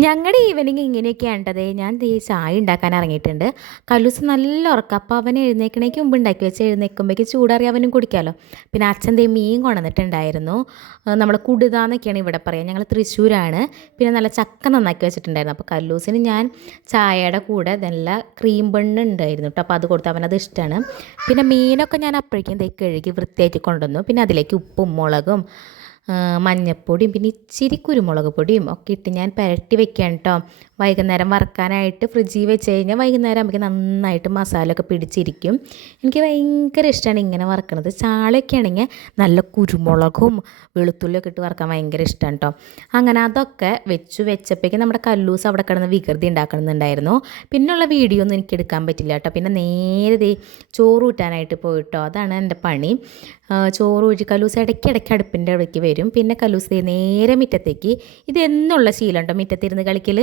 ഞങ്ങളുടെ ഈവനിങ് ഇങ്ങനെയൊക്കെയാണ് ട്ടതേ. ഞാൻ ദേ ചായ ഉണ്ടാക്കാൻ ഇറങ്ങിയിട്ടുണ്ട്. കല്ലൂസ് നല്ല ഉറക്കം. അപ്പോൾ അവൻ എഴുന്നേൽക്കണേക്ക് മുമ്പ് ഉണ്ടാക്കി വെച്ച് എഴുന്നേൽക്കുമ്പോഴേക്ക് ചൂടാറി അവനും കുടിക്കാമല്ലോ. പിന്നെ അച്ഛൻ ദേ മീൻ കൊണ്ടുവന്നിട്ടുണ്ടായിരുന്നു. നമ്മൾ കുടുതാന്നൊക്കെയാണ് ഇവിടെ പറയുക. ഞങ്ങൾ തൃശ്ശൂരാണ്. പിന്നെ നല്ല ചക്ക നന്നാക്കി വെച്ചിട്ടുണ്ടായിരുന്നു. അപ്പോൾ കല്ലൂസിന് ഞാൻ ചായയുടെ കൂടെ നല്ല ക്രീം ബണ്ണ് ഉണ്ടായിരുന്നു കേട്ടോ. അപ്പോൾ അത് കൊടുത്ത് അവനത് ഇഷ്ടമാണ്. പിന്നെ മീനൊക്കെ ഞാൻ അപ്പോഴേക്കും ദേ കഴുകി വൃത്തിയായിട്ട് കൊണ്ടുവന്നു. പിന്നെ അതിലേക്ക് ഉപ്പും മുളകും മഞ്ഞപ്പൊടിയും പിന്നെ ഇച്ചിരി കുരുമുളക് പൊടിയും ഒക്കെ ഇട്ട് ഞാൻ പുരട്ടി വെക്കുകയാണ് കേട്ടോ. വൈകുന്നേരം വറക്കാനായിട്ട് ഫ്രിഡ്ജിൽ വെച്ച് കഴിഞ്ഞാൽ വൈകുന്നേരം നമുക്ക് നന്നായിട്ട് മസാലയൊക്കെ പിടിച്ചിരിക്കും. എനിക്ക് ഭയങ്കര ഇഷ്ടമാണ് ഇങ്ങനെ വറക്കണത്. ചാളയൊക്കെ ആണെങ്കിൽ നല്ല കുരുമുളകും വെളുത്തുള്ളിയൊക്കെ ഇട്ട് വറക്കാൻ ഭയങ്കര ഇഷ്ടമാണ് കേട്ടോ. അങ്ങനെ അതൊക്കെ വെച്ചപ്പോഴേക്കും നമ്മുടെ കല്ലൂസ് അവിടെ കിടന്ന് വികൃതി ഉണ്ടാക്കണമെന്നുണ്ടായിരുന്നു. പിന്നെയുള്ള വീഡിയോ ഒന്നും എനിക്ക് എടുക്കാൻ പറ്റില്ല കേട്ടോ. പിന്നെ നേരെ ചോറ് ഊറ്റാനായിട്ട് പോയിട്ടോ. അതാണ് എൻ്റെ പണി. ചോറ് ഊറ്റി കല്ലൂസ് ഇടയ്ക്കിടയ്ക്ക് അടുപ്പിൻ്റെ ഇടയ്ക്ക് വരും. പിന്നെ കല്ലൂസ് നേരെ മുറ്റത്തേക്ക്. ഇതെന്നുള്ള ശീലം കേട്ടോ മുറ്റത്തിരുന്ന് കളിക്കൽ.